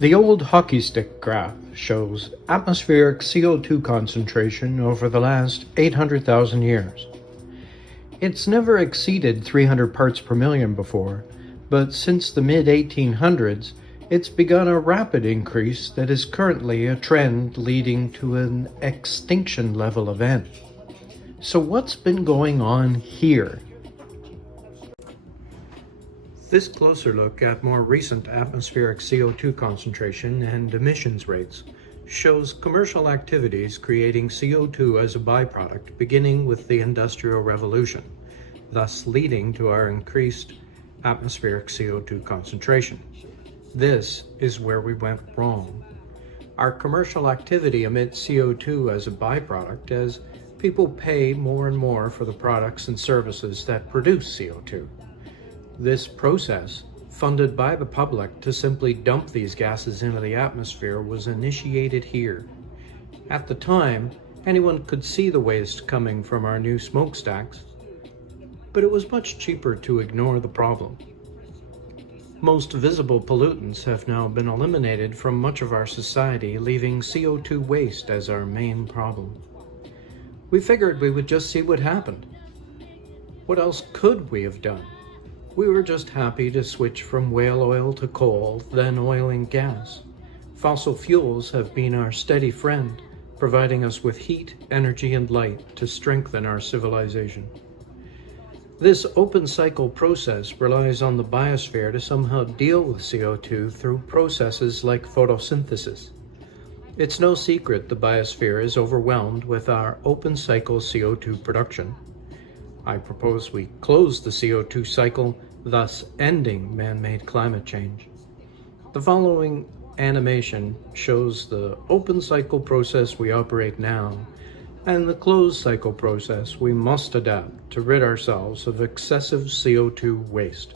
The old hockey stick graph shows atmospheric CO2 concentration over the last 800,000 years. It's never exceeded 300 parts per million before, but since the mid-1800s, it's begun a rapid increase that is currently a trend leading to an extinction level event. So what's been going on here? This closer look at more recent atmospheric CO2 concentration and emissions rates shows commercial activities creating CO2 as a byproduct beginning with the Industrial Revolution, thus leading to our increased atmospheric CO2 concentration. This is where we went wrong. Our commercial activity emits CO2 as a byproduct as people pay more and more for the products and services that produce CO2. This process, funded by the public to simply dump these gases into the atmosphere, was initiated here. At the time, anyone could see the waste coming from our new smokestacks, but it was much cheaper to ignore the problem. Most visible pollutants have now been eliminated from much of our society, leaving CO2 waste as our main problem. We figured we would just see what happened. What else could we have done? We were just happy to switch from whale oil to coal, then oil and gas. Fossil fuels have been our steady friend, providing us with heat, energy, and light to strengthen our civilization. This open cycle process relies on the biosphere to somehow deal with CO2 through processes like photosynthesis. It's no secret the biosphere is overwhelmed with our open cycle CO2 production. I propose we close the CO2 cycle, thus ending man-made climate change. The following animation shows the open cycle process we operate now and the closed cycle process we must adapt to rid ourselves of excessive CO2 waste.